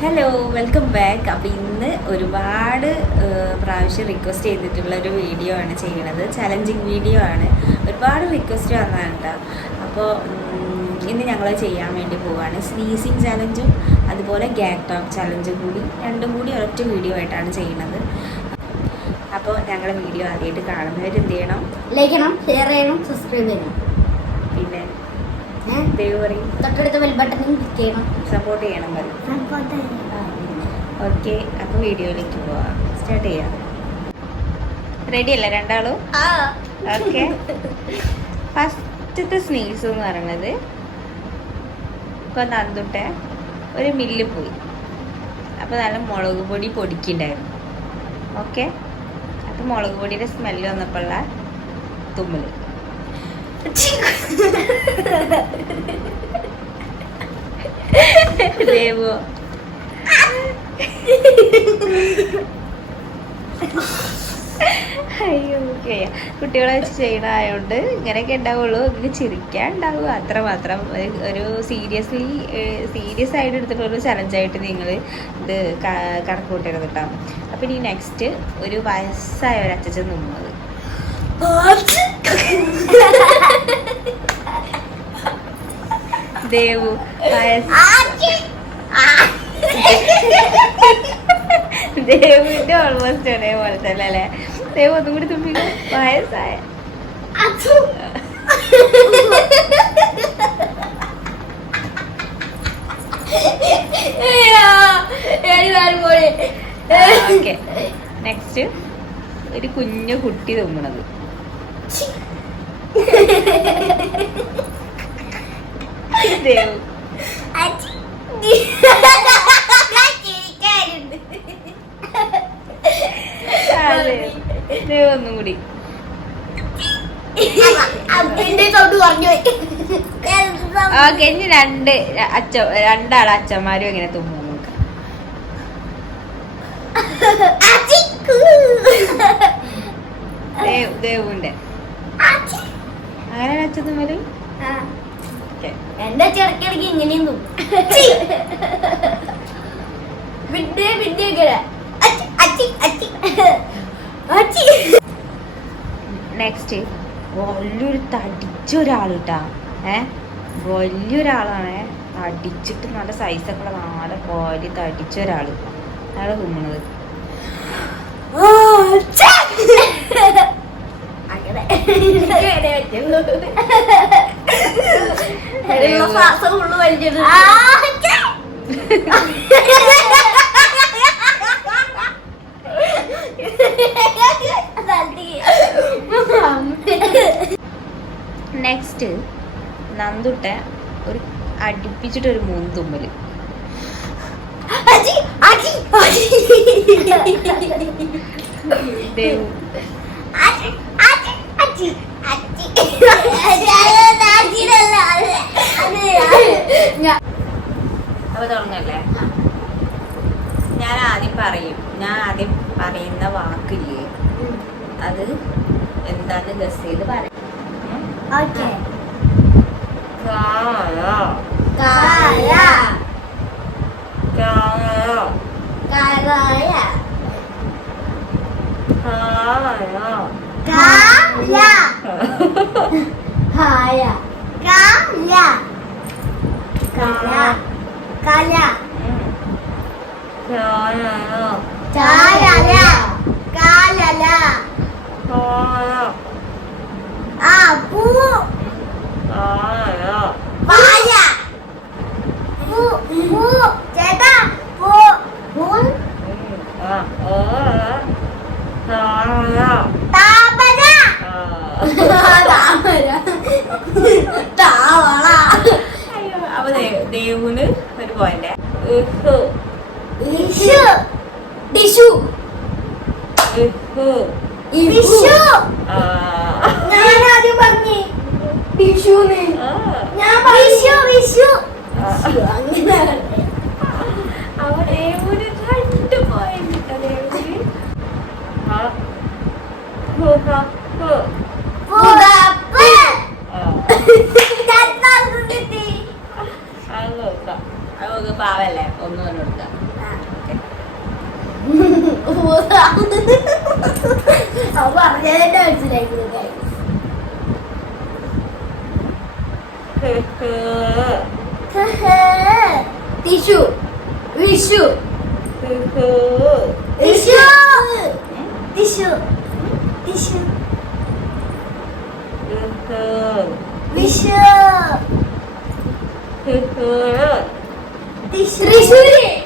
Hello welcome back അപ്പോൾ ഇന്ന് ഒരുപാട് പ്രാവശ്യം റിക്വസ്റ്റ് ചെയ്തിട്ടുള്ള ഒരു വീഡിയോ ആണ് ചെയ്യണത്. ചലഞ്ചിങ് വീഡിയോ ആണ്. ഒരുപാട് റിക്വസ്റ്റ് വന്നതാണ് കേട്ടോ അപ്പോൾ ഇന്ന് ഞങ്ങൾ ചെയ്യാൻ വേണ്ടി പോവുകയാണ് സ്നീസിങ് ചലഞ്ചും അതുപോലെ ഗ്യാങ് ടോക്ക് ചലഞ്ചും കൂടി. രണ്ടും കൂടി ഒരൊറ്റ വീഡിയോ ആയിട്ടാണ് ചെയ്യുന്നത് അപ്പോൾ ഞങ്ങളുടെ വീഡിയോ ആദ്യമായിട്ട് കാണുന്നവർ എന്ത് ചെയ്യണം? ലൈക്ക് ചെയ്യണം ഷെയർ ചെയ്യണം സബ്സ്ക്രൈബ് ചെയ്യണം? ദൈവം പറയും തൊട്ടടുത്ത ബെൽ ബട്ടണും ക്ലിക്ക് ചെയ്യണം. സപ്പോർട്ട് ചെയ്യണം പറയും. ഓക്കെ അപ്പോൾ വീഡിയോയിലേക്ക് പോവാം. സ്റ്റാർട്ട് ചെയ്യാം. റെഡി അല്ലേ രണ്ടാളും? ഓക്കെ ഫസ്റ്റത്തെ സ്നീൽസ് എന്ന് പറയുന്നത് ഇപ്പോൾ നന്ദുട്ടെ ഒരു മില്ല് പോയി. അപ്പോൾ നല്ല മുളക് പൊടി പൊടിക്കുന്നുണ്ടായിരുന്നു ഓക്കെ അപ്പോൾ മുളക് പൊടിയുടെ സ്മെല്ല് വന്നപ്പോഴുള്ള തുമ്മൽ ദേവോ അയ്യോ കുട്ടികളെ വെച്ച് ചെയ്യണമായോണ്ട് ഇങ്ങനെയൊക്കെ ഉണ്ടാവുള്ളൂ. ഇങ്ങനെ ചിരിക്കാൻ ഉണ്ടാവുക. അത്രമാത്രം ഒരു- സീരിയസ്ലി സീരിയസ് ആയിട്ട് എടുത്തിട്ടുള്ള ഒരു ചലഞ്ചായിട്ട് നിങ്ങൾ ഇത് കണക്ക് കൂട്ടരുത് കേട്ടോ അപ്പം ഇനി നെക്സ്റ്റ് ഒരു വയസ്സായ ഒരു അച്ഛൻ നിന്നത്. ദേവു ദേവിന്റെ ഓൾമോസ്റ്റ് ഒരേപോലെ തന്നെ അല്ലേ? ദേവ് ഒന്നും കൂടി തുമ്പി വയസ്സായ നെക്സ്റ്റ് ഒരു കുഞ്ഞു കുട്ടി തുമ്മണത് ദേവ്. ദേവ് ഒന്നും കൂടി. ഓക്കെ ഇനി രണ്ട് അച്ഛ രണ്ടാളെ അച്ഛന്മാരും ഇങ്ങനെ തുമ്മും നോക്കാം അങ്ങനെ അച്ഛൻ. തുമ്മലും? എന്റെ ചെറുക്കിടക്ക് ഇങ്ങനെയും തോന്നും. വിട്ടേ അച്ചി നെക്സ്റ്റ് വലിയൊരു തടിച്ച ഒരാൾ കേട്ടാ ഏ? വലിയൊരാളാണ്. തടിച്ചിട്ട് നല്ല സൈസൊക്കെ ഉള്ള നാളെ വലിയ തടിച്ച ഒരാൾ അയാൾ തുമ്മണത് അങ്ങനെ. ശ്വാസം ഫുള്ള് വലിച്ചിട്ട്. നെക്സ്റ്റ് നന്ദുട്ട ഒരു അടുപ്പിച്ചിട്ട് ഒരു മൂന്ന് തുമ്മൽ. അജി അജി അപ്പൊ തുടങ്ങല്ലേ ഞാൻ ആദ്യം പറയും. ഞാൻ ആദ്യം പറയുന്ന വാക്കില്ലേ? അത് എന്താന്ന് ഗസ് ചെയ്ത് പറയും കായ, കായ കായ, കായ കായ. കായ കായ കായ കായ കായ ഉം. കായ, ചായല കാലല കായ, ആ പൂ ദേവുന് ഒരു പോയിന്റ് ഇഹ്, अहो आपल्याला डान्स नाही काय टिशू विशू टिशू टिशू टिशू विशू टिशू त्रिशूरी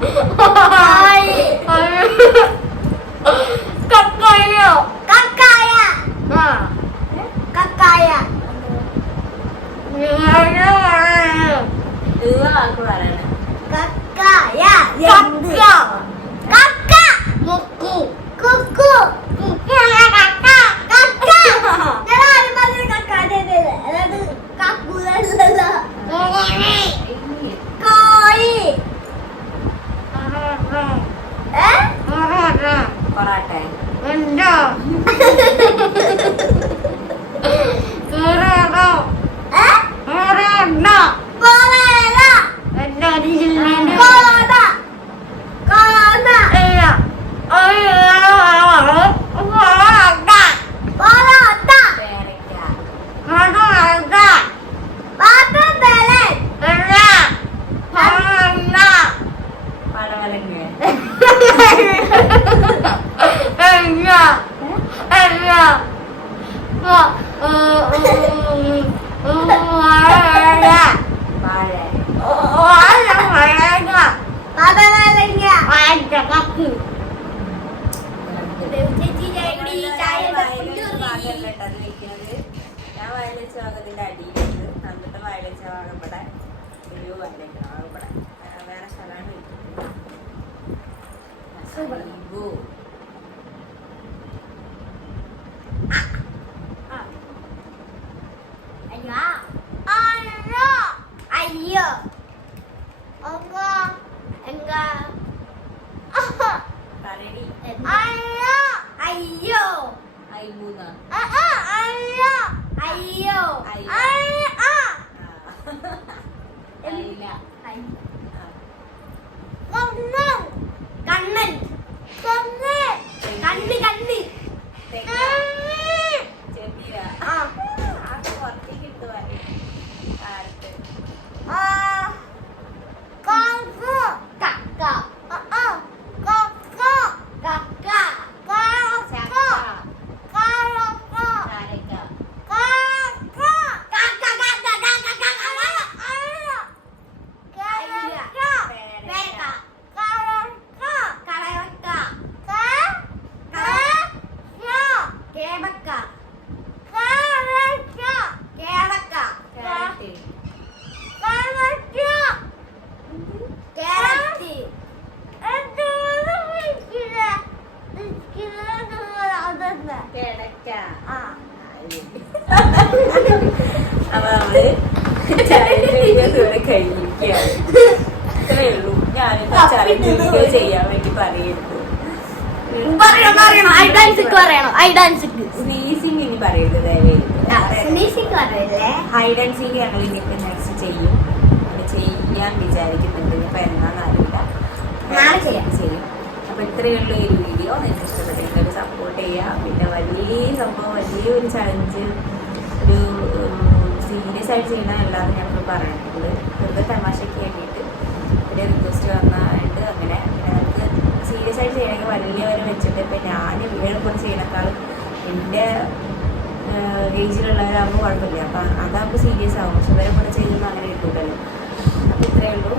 വാക്ക് പറയണം. കക്കായ കക്ക. കക്ക. മുക്കു. കുക്കു. കുക്കല്ല ഞാൻ വയലച്ച ഭാഗത്തിന്റെ അടിയിലുണ്ട്. അന്നത്തെ വയലച്ച ഭാഗം ഇവിടെ ഒരു വയലച്ച ഭാഗം ഇവിടെ. വേറെ- സ്ഥലമാണ് Super. അയ്യോ. അങ്ങ എങ്ക കരടി അയ്യോ അയ്യോ അയ്മൂന്ന ആ, അപ്പൊ നമ്മൾ ചലഞ്ച് വീഡിയോസ് ഇവിടെ കഴിഞ്ഞിരിക്കുകയാണ്. ഇത്രേ ഉള്ളൂ. ഞാനിപ്പോ ചലഞ്ച് വീഡിയോ ചെയ്യാൻ വേണ്ടി പറയരുത്. പറയണം പറയണം. ഐ ഡാൻസിക്ക് പറയണം. ഐ ഡാൻസിക്ക് സ്നീസിങ് ഇനി പറയരുത് ദയവേത് പറയല്ലേ ഹൈഡ് ആൻഡ് സീക്ക് ഞങ്ങൾ ഇനിയിപ്പോ നെക്സ്റ്റ് ചെയ്യും. ചെയ്യാൻ വിചാരിക്കുന്നുണ്ട്. ഇപ്പൊ എന്നാന്നറിയില്ല ചെയ്യാം. ചെയ്യും അപ്പൊ ഇത്രയേ ഉള്ളൂ ഈ വീഡിയോ നിങ്ങൾക്ക് ഇഷ്ടപ്പെട്ടെങ്കിൽ സപ്പോർട്ട് ചെയ്യുക. പിന്നെ വലിയ സംഭവം വലിയ ഒരു ചലഞ്ച് ഒരു സീരിയസ് ആയിട്ട് ചെയ്യണമല്ലാതെ ഞങ്ങൾ പറയുന്നത്. വെറുതെ തമാശയ്ക്ക് വേണ്ടിയിട്ട് ഒരു റിക്വസ്റ്റ് വന്നായിട്ട് അങ്ങനെ നമുക്ക് സീരിയസ് ആയിട്ട് ചെയ്യണമെങ്കിൽ വലിയവരെ വെച്ചിട്ട് ഇപ്പം ഞാൻ വീടുപോലെ ചെയ്യണേക്കാളും എന്റെ ഏജിലുള്ളവരാകുമ്പോൾ കുഴപ്പമില്ല. അപ്പം അതാകുമ്പോൾ സീരിയസ് ആവും. പക്ഷെ ഇവരെ കൂടെ ചെയ്തൊന്നും അങ്ങനെ കിട്ടൂലല്ലോ. അപ്പോൾ ഇത്രയേ ഉള്ളൂ.